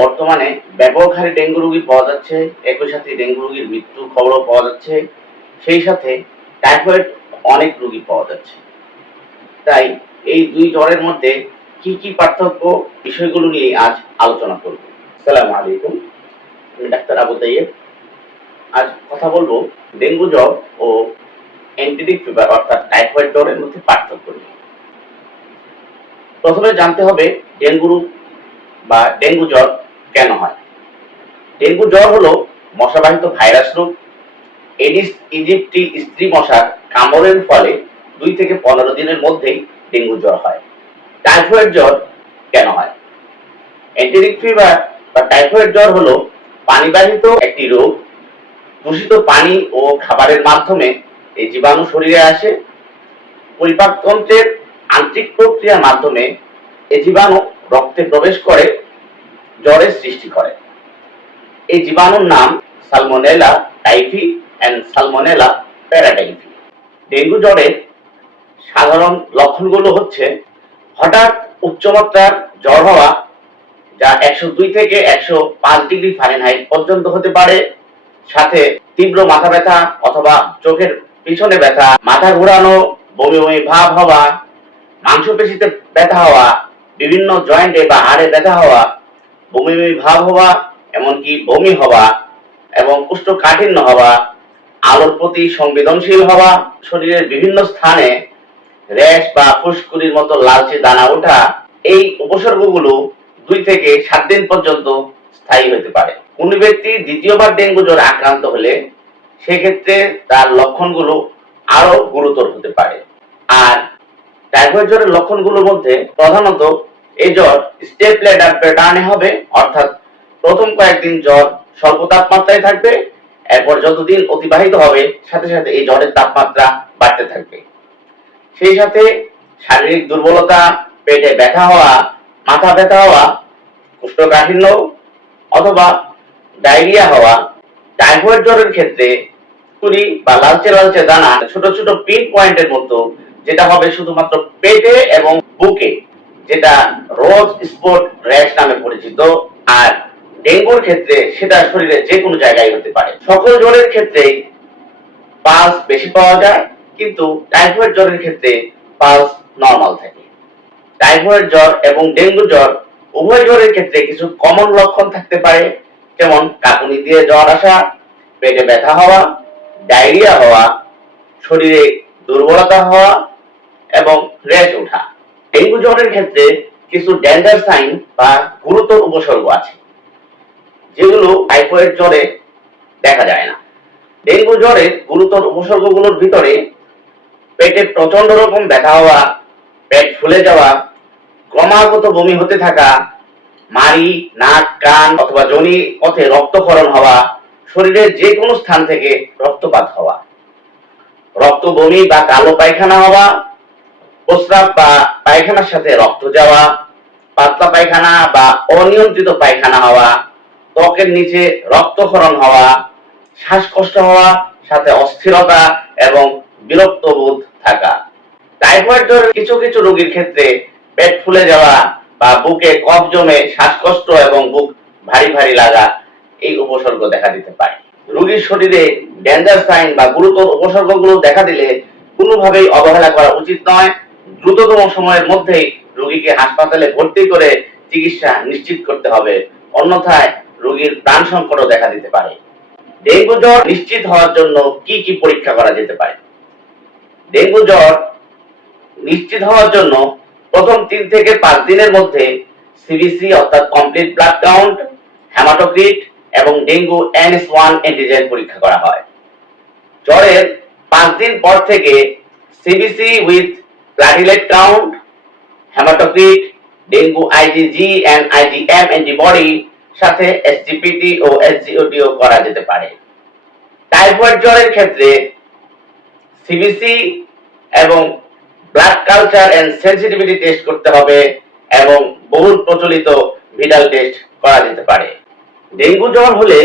বর্তমানে ব্যাপক হারে ডেঙ্গু রোগী পাওয়া যাচ্ছে, একই সাথে ডেঙ্গু রোগীর মৃত্যুর খবরও পাওয়া যাচ্ছে, সেই সাথে টাইফয়েড অনেক রোগী পাওয়া যাচ্ছে। তাই এই দুই জ্বরের মধ্যে কি কি পার্থক্য, বিষয়গুলো নিয়ে আজ আলোচনা করব। আসসালামু আলাইকুম, আমি ডাক্তার আবু তাইয়েব। আজ কথা বলবো ডেঙ্গু জ্বর ও এন্টেরিক ফিভার অর্থাৎ টাইফয়েড জ্বরের মধ্যে পার্থক্য নিয়ে। প্রথমে জানতে হবে ডেঙ্গু রোগ বা ডেঙ্গু জ্বর কেন হয়। ডেঙ্গু জ্বর হলো মশাবাহিত ভাইরাস রোগ। এডিস ইজিপ্টি স্ত্রী মশার কামড়ের ফলে 2 থেকে 15 দিনের মধ্যেই ডেঙ্গু জ্বর হয়। টাইফয়েড জ্বর কেন হয়? এন্টেরিক ফিভার বা টাইফয়েড জ্বর হলো পানিবাহিত একটি রোগ। দূষিত পানি ও খাবারের মাধ্যমে এই জীবাণু শরীরে আসে। পরিপাকতন্ত্রের আন্তরিক প্রক্রিয়ার মাধ্যমে এই জীবাণু রক্তে প্রবেশ করে জ্বরের সৃষ্টি করে। এই জীবাণুর নাম salmonella typhi and salmonella paratyphi. Dengue জ্বরের সাধারণ লক্ষণগুলো হচ্ছে হঠাৎ উচ্চমাত্রার জ্বর হওয়া, যা 102 থেকে 105 ডিগ্রি ফারেনহাইট পর্যন্ত হতে পারে, সাথে তীব্র মাথা ব্যথা অথবা চোখের পিছনে ব্যথা, মাথা ঘোরানো, বমি বমি ভাব হওয়া, মাংসপেশিতে ব্যথা হওয়া, বিভিন্ন জয়েন্টে বা হাড়ে ব্যথা হওয়া, বমি বমি ভাব হওয়া, এমনকি বমি হওয়া এবং কোষ্ঠকাঠিন্য হওয়া, আলোর প্রতি সংবেদনশীল হওয়া, শরীরের বিভিন্ন স্থানে র্যাশ বা ফুসকুড়ির মতো লালচে দানা ওঠা। এই উপসর্গগুলো 2 থেকে 7 দিন পর্যন্ত স্থায়ী হতে পারে। কোন ব্যক্তি দ্বিতীয়বার ডেঙ্গু জ্বরে আক্রান্ত হলে সেক্ষেত্রে তার লক্ষণগুলো আরো গুরুতর হতে পারে। আর টাইফয়েড জ্বরের লক্ষণগুলোর মধ্যে প্রধানত এই জ্বর স্টেপ ল্যাডার প্যাটার্নে হবে, অর্থাৎ প্রথম কয়েকদিন জ্বর স্বল্প তাপমাত্রায় থাকবে, এরপর যতদিন অতিবাহিত হবে সাথে সাথে এই জ্বরের তাপমাত্রা বাড়তে থাকবে। সেই সাথে শারীরিক দুর্বলতা, পেটে ব্যথা হওয়া, মাথা ব্যথা হওয়া, কোষ্ঠকাঠিন্য অথবা ডায়রিয়া হওয়া। টাইফয়েড জ্বরের ক্ষেত্রে কুড়ি বা লালচে লালচে দানা ছোট ছোট পিন পয়েন্টের মতো, যেটা হবে শুধুমাত্র পেটে এবং বুকে, যেটা রোজ স্পট র্যাশ নামে পরিচিত। আর ডেঙ্গুর ক্ষেত্রে সেটা শরীরে যে কোনো জায়গায় হতে পারে। সকল জ্বরের ক্ষেত্রেই পালস বেশি পাওয়া যায়, কিন্তু টাইফয়েড জ্বরের ক্ষেত্রে পালস নরমাল থাকে। টাইফয়েড জ্বর এবং ডেঙ্গু জ্বর উভয় জ্বরের ক্ষেত্রে কিছু কমন লক্ষণ থাকতে পারে, যেমন কাঁপুনি দিয়ে জ্বর আসা, পেটে ব্যথা হওয়া, ডায়রিয়া হওয়া, শরীরে দুর্বলতা হওয়া এবং র্যাশ ওঠা। ডেঙ্গু জ্বরের ক্ষেত্রে কিছু ডেঞ্জার সাইন বা গুরুতর উপসর্গ আছে, যেগুলো টাইফয়েড জ্বরে দেখা যায় না। ডেঙ্গু জ্বরের গুরুতর উপসর্গগুলোর ভিতরে পেটে প্রচন্ড রকম ব্যথা হওয়া, পেট ফুলে যাওয়া, ক্রমাগত বমি হতে থাকা, মাড়ি, নাক, কান অথবা যোনি পথে রক্তক্ষরণ হওয়া, শরীরের যে কোনো স্থান থেকে রক্তপাত হওয়া, রক্ত বমি বা কালো পায়খানা হওয়া, প্রস্রাব বা পায়খানার সাথে রক্ত যাওয়া, পাতলা পায়খানা বা অনিয়ন্ত্রিত পায়খানা হওয়া, ত্বকের নিচে রক্তক্ষরণ হওয়া, শ্বাসকষ্ট হওয়া, সাথে অস্থিরতা এবং বিরক্ত বোধ থাকা। টাইফয়েড জ্বরের কিছু কিছু রোগীর ক্ষেত্রে পেট ফুলে যাওয়া বা বুকে কফ জমে শ্বাসকষ্ট এবং বুক ভারী ভারী লাগা এই উপসর্গ দেখা দিতে পারে। রোগীর শরীরে ডেঞ্জার সাইন বা গুরুতর উপসর্গগুলো দেখা দিলে কোনোভাবেই অবহেলা করা উচিত নয়। দ্রুততম সময়ের মধ্যেই রোগীকে হাসপাতালে ভর্তি করে চিকিৎসা নিশ্চিত করতে হবে, অন্যথায় রোগীর প্রাণ সংকটও দেখা দিতে পারে। ডেঙ্গু জ্বর নিশ্চিত হওয়ার জন্য কি কি পরীক্ষা করা যেতে পারে? ডেঙ্গু জ্বর নিশ্চিত হওয়ার জন্য প্রথম 3 থেকে 5 দিনের মধ্যে সিবিসি অর্থাৎ কমপ্লিট ব্লাড কাউন্ট, হেমাটোক্রিট এবং ডেঙ্গু NS1 অ্যান্টিজেন পরীক্ষা করা হয়। জ্বরের 5 দিন পর থেকে CBC with platelet count, haematocrit, dengue IgG and IgM antibody সাথে SGPT ও SGOT করা যেতে পারে। টাইফয়েড জ্বরের ক্ষেত্রে সিবিসি এবং blood culture and sensitivity test করতে হবে এবং বহুল প্রচলিত ভিটাল টেস্ট করা যেতে পারে। ডেঙ্গু জ্বর হলে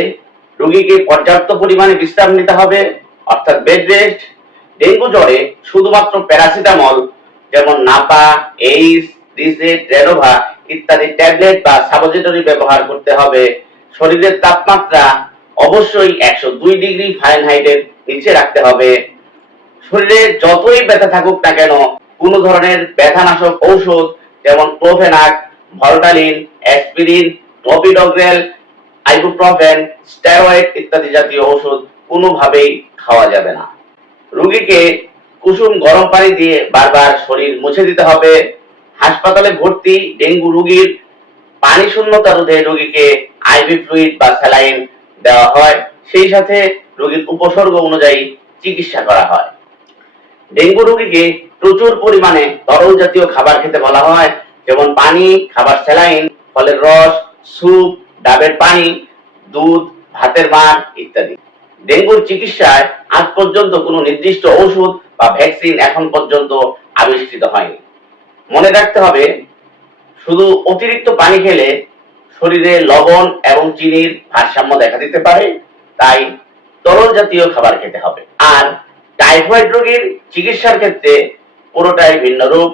রোগীকে পর্যাপ্ত পরিমাণে বিশ্রাম নিতে হবে, অর্থাৎ বেড রেস্ট। ডেঙ্গু জ্বরে শুধুমাত্র প্যারাসিটামল যেমন নাপা, এইস, রিসেট, রেনোভা ইত্যাদি ট্যাবলেট বা সাপোজিটরি ব্যবহার করতে হবে। শরীরের তাপমাত্রা অবশ্যই 102 ডিগ্রি ফারেনহাইটের নিচে রাখতে হবে। শরীরে যতই ব্যথা থাকুক না কেন কোনো ধরনের ব্যথানাশক ঔষধ যেমন ক্লোফেনাক, ভলটালিন, অ্যাসপিরিন, ক্লোপিডোগ্রেল, আইবুপ্রোফেন, স্টেরয়েড ইত্যাদি জাতীয় ওষুধ কোনোভাবেই খাওয়া যাবে না। রোগীকে কুসুম গরম পানি দিয়ে বারবার শরীর মুছে দিতে হবে। হাসপাতালে ভর্তি ডেঙ্গু রোগীর পানি শূন্যতা রোধে রোগীকে আইভি ফ্লুইড বা স্যালাইন দেওয়া হয়, সেই সাথে রোগীর উপসর্গ অনুযায়ী চিকিৎসা করা হয়। ডেঙ্গু রোগীকে প্রচুর পরিমাণে তরল জাতীয় খাবার খেতে বলা হয়, যেমন পানি, খাবার স্যালাইন, ফলের রস, স্যুপ, ডাবের পানি, দুধ, ভাতের মাড় ইত্যাদি। ডেঙ্গুর চিকিৎসায় আজ পর্যন্ত কোনো নির্দিষ্ট ওষুধ বা ভ্যাকসিন এখন পর্যন্ত আবিষ্কৃত হয়নি। মনে রাখতে হবে, শুধু অতিরিক্ত পানি খেলে শরীরে লবণ এবং চিনির ভারসাম্য দেখা দিতে পারে, তাই তরল জাতীয় খাবার খেতে হবে। আর টাইফয়েড রোগীর চিকিৎসার ক্ষেত্রে পুরোটাই ভিন্ন রূপ।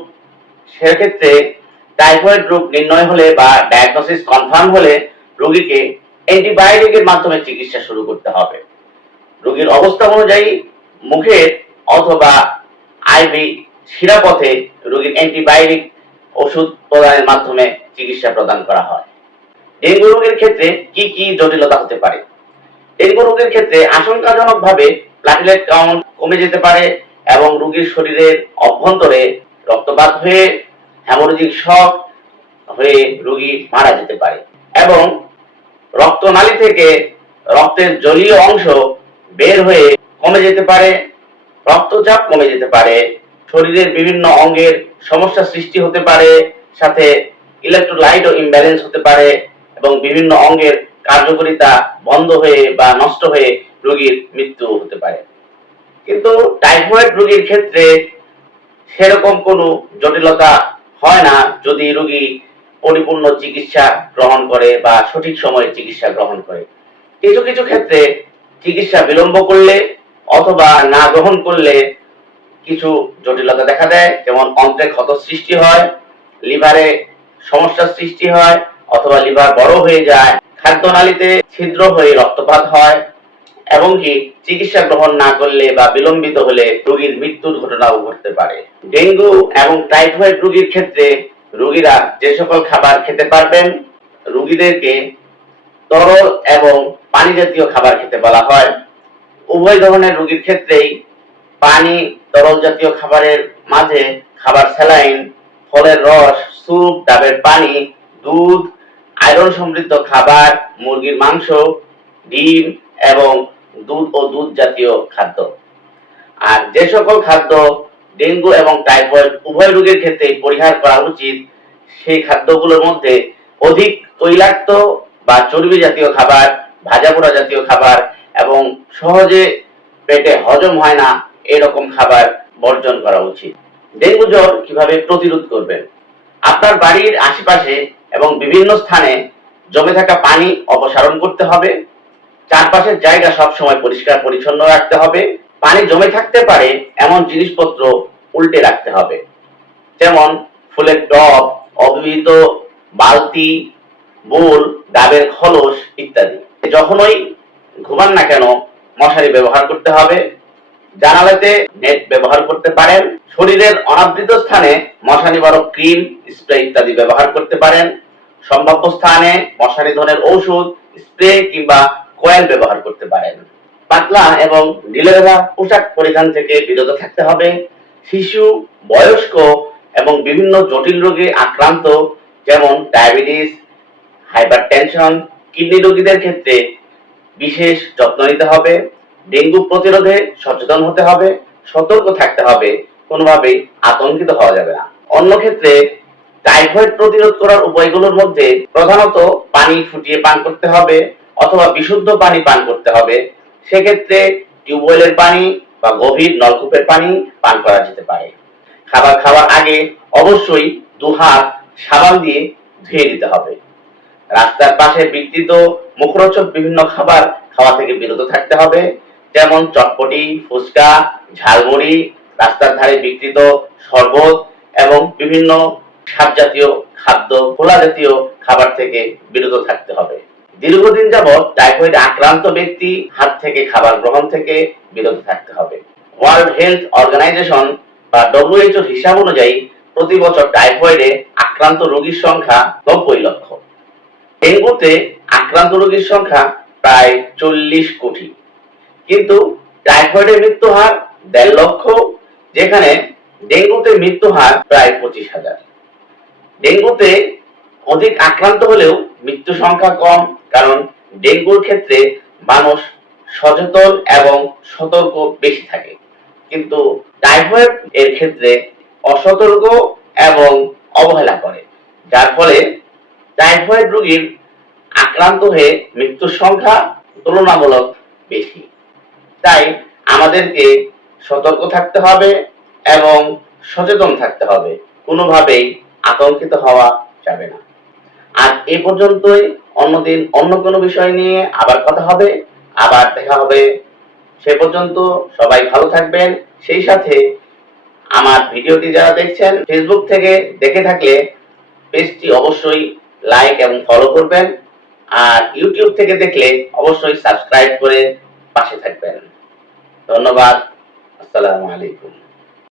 সেক্ষেত্রে টাইফয়েড রোগ নির্ণয় হলে বা ডায়াগনোসিস কনফার্ম হলে রোগীকে অ্যান্টিবায়োটিকের মাধ্যমে চিকিৎসা শুরু করতে হবে। রোগীর অবস্থা অনুযায়ী মুখে অথবা আইভি শিরাপথে রোগীর অ্যান্টিবায়োটিক ওষুধ প্রদানের মাধ্যমে চিকিৎসা প্রদান করা হয়। ডেঙ্গু রোগের ক্ষেত্রে কি কি জটিলতা হতে পারে? ডেঙ্গু রোগের ক্ষেত্রে আশঙ্কাজনকভাবে প্লাটিলেট কাউন্ট কমে যেতে পারে এবং রোগীর শরীরের অভ্যন্তরে রক্তপাত হয়ে হেমোরেজিক শক হয়ে রোগী মারা যেতে পারে এবং রক্তনালী থেকে রক্তের জলীয় অংশ বের হয়ে কমে যেতে পারে, রক্তচাপ কমে যেতে পারে, শরীরের বিভিন্ন অঙ্গের সমস্যা সৃষ্টি হতে পারে, সাথে ইলেকট্রোলাইটও ইমব্যালেন্স হতে পারে এবং বিভিন্ন অঙ্গের কার্যকারিতা বন্ধ হয়ে বা নষ্ট হয়ে রোগীর মৃত্যু হতে পারে। কিন্তু টাইফয়েড রোগীর ক্ষেত্রে সেরকম কোনো জটিলতা হয় না যদি রোগী পরিপূর্ণ চিকিৎসা গ্রহণ করে বা সঠিক সময়ে চিকিৎসা গ্রহণ করে। কিছু কিছু ক্ষেত্রে চিকিৎসা বিলম্ব করলে অথবা না গ্রহণ করলে কিছু জটিলতা দেখা দেয়, যেমন অন্ত্রে ক্ষত সৃষ্টি হয়, লিভারে সমস্যার সৃষ্টি হয় অথবা লিভার বড় হয়ে যায়, খাদ্যনালীতে ছিদ্র হয়ে রক্তপাত হয় এবং কি চিকিৎসা গ্রহণ না করলে বা বিলম্বিত হলে রোগীর মৃত্যুর ঘটনাও ঘটতে পারে। ডেঙ্গু এবং টাইফয়েড রোগীর ক্ষেত্রে রোগীরা যে সকল খাবার খেতে পারবেন, রোগীদেরকে তরল এবং পানি জাতীয় খাবার খেতে বলা হয়। উভয় ধরনের রোগীর ক্ষেত্রেই পানি, তরল জাতীয় খাবারের মাঝে খাবার স্যালাইন, ফলের রস, স্যুপ, ডাবের পানি, দুধ, আয়রন সমৃদ্ধ খাবার, মুরগির মাংস, ডিম এবং দুধ ও দুধ জাতীয় খাদ্য। আর যে সকল খাদ্য ডেঙ্গু এবং টাইফয়েড উভয় রোগের ক্ষেত্রে পরিহার করা উচিত, সেই খাদ্যগুলোর মধ্যে অধিক তৈলাক্ত বা চর্বি জাতীয় খাবার, ভাজা পোড়া জাতীয় খাবার এবং সহজে পেটে হজম হয় না এরকম খাবার বর্জন করা উচিত। ডেঙ্গু জ্বর কিভাবে প্রতিরোধ করবেন? আপনার বাড়ির আশেপাশে এবং বিভিন্ন স্থানে জমে থাকা পানি অপসারণ করতে হবে। চারপাশের জায়গা সবসময় পরিষ্কার পরিচ্ছন্ন রাখতে হবে। পানি জমে থাকতে পারে এমন জিনিসপত্র উল্টে রাখতে হবে, যেমন ফুলের টব, অব্যবহৃত বালতি, বোল, ডাবের খোলস ইত্যাদি। যখনই ঘুমান না কেন মশারি ব্যবহার করতে হবে। জানালাতে নেট ব্যবহার করতে পারেন। শরীরের অনাবৃত স্থানে মশা নিবারক ক্রিম, স্প্রে ইত্যাদি ব্যবহার করতে পারেন। সম্ভাব্য স্থানে মশা নিধনের ঔষধ, স্প্রে কিংবা কয়েল ব্যবহার করতে পারেন। পাতলা এবং ঢিলেঢালা পোশাক পরিধান থেকে বিরত থাকতে হবে। শিশু, বয়স্ক এবং বিভিন্ন জটিল রোগে আক্রান্ত যেমন ডায়াবেটিস, হাইপারটেনশন, কিডনি রোগীদের ক্ষেত্রে বিশেষ যত্ন নিতে হবে। ডেঙ্গু প্রতিরোধে সচেতন হতে হবে, সতর্ক থাকতে হবে, কোনোভাবেই আতঙ্কিত হওয়া যাবে না। অন্য ক্ষেত্রে টাইফয়েড প্রতিরোধ করার উপায়গুলোর মধ্যে প্রধানত পানি ফুটিয়ে পান করতে হবে অথবা বিশুদ্ধ পানি পান করতে হবে। সেক্ষেত্রে টিউবওয়েলের পানি বা গভীর নলকূপের পানি পান করা যেতে পারে। খাবার খাওয়ার আগে অবশ্যই 2 হাত সাবান দিয়ে ধুয়ে দিতে হবে। রাস্তার পাশে বিক্রিত মুখরোচক বিভিন্ন খাবার খাওয়া থেকে বিরত থাকতে হবে, যেমন চটপটি, ফুচকা, ঝালমুড়ি, রাস্তার ধারে বিক্রিত শরবত এবং বিভিন্ন স্বাদ জাতীয় খাদ্য, খোলা জাতীয় খাবার থেকে বিরত থাকতে হবে। দীর্ঘদিন যাবৎ টাইফয়েডে আক্রান্ত ব্যক্তি হাত থেকে খাবার গ্রহণ থেকে বিরত থাকতে হবে। ওয়ার্ল্ড হেলথ অর্গানাইজেশন বা WHO হিসাব অনুযায়ী প্রতি বছর টাইফয়েডে আক্রান্ত রোগীর সংখ্যা 90 লক্ষ। ডেঙ্গুতে আক্রান্ত রোগীর সংখ্যা প্রায় 40 কোটি, কিন্তু টাইফয়েডের মৃত্যু হার 1.5 লক্ষ, যেখানে ডেঙ্গুতে মৃত্যু হার প্রায় 25,000। ডেঙ্গুতে অধিক আক্রান্ত হলেও মৃত্যু সংখ্যা কম, কারণ ডেঙ্গুর ক্ষেত্রে মানুষ সচেতন এবং সতর্ক বেশি থাকে, কিন্তু টাইফয়েড এর ক্ষেত্রে অসতর্ক এবং অবহেলা করে, যার ফলে টাইফয়েড রোগীর আক্রান্ত হয়ে মৃত্যুর সংখ্যা তুলনামূলক বেশি। তাই আমাদেরকে সতর্ক থাকতে হবে এবং সচেতন থাকতে হবে, কোনোভাবেই আতঙ্কিত হওয়া যাবে না। আজ এই পর্যন্তই, অন্যদিন অন্য কোনো বিষয় নিয়ে আবার কথা হবে, আবার দেখা হবে। সে পর্যন্ত সবাই ভালো থাকবেন। সেই সাথে আমার ভিডিওটি যারা দেখছেন ফেসবুক থেকে দেখে থাকলে পেজটি অবশ্যই লাইক এবং ফলো করবেন, আর ইউটিউব থেকে দেখলে অবশ্যই সাবস্ক্রাইব করে পাশে থাকবেন। ধন্যবাদ। আসসালামু আলাইকুম।